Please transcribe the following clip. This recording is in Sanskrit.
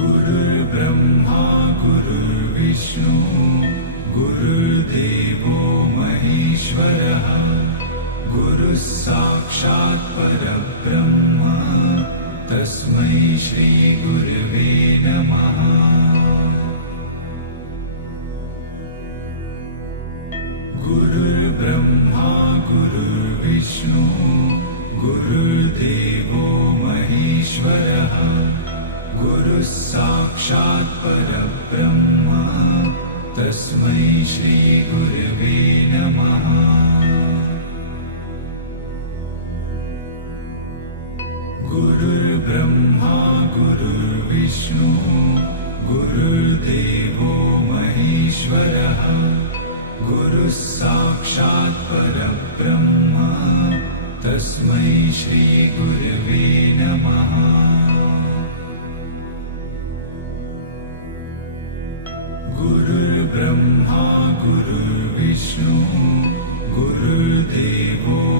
गुरुर्ब्रह्मा गुरुर्विष्णु गुरुर्देवो महेश्वरः गुरुः साक्षात् परब्रह्म तस्मै श्री गुरवे नमः। गुरुर्ब्रह्मा गुरुर्विष्णु गुरुर्देवो महेश्वरः गुरुः साक्षात् परब्रह्म तस्मै श्री गुरवे नमः। गुरुर्ब्रह्मा गुरुर्विष्णु गुरुर्देवो महेश्वरः गुरुः साक्षात् परब्रह्म तस्मै श्री गुरवे नमः।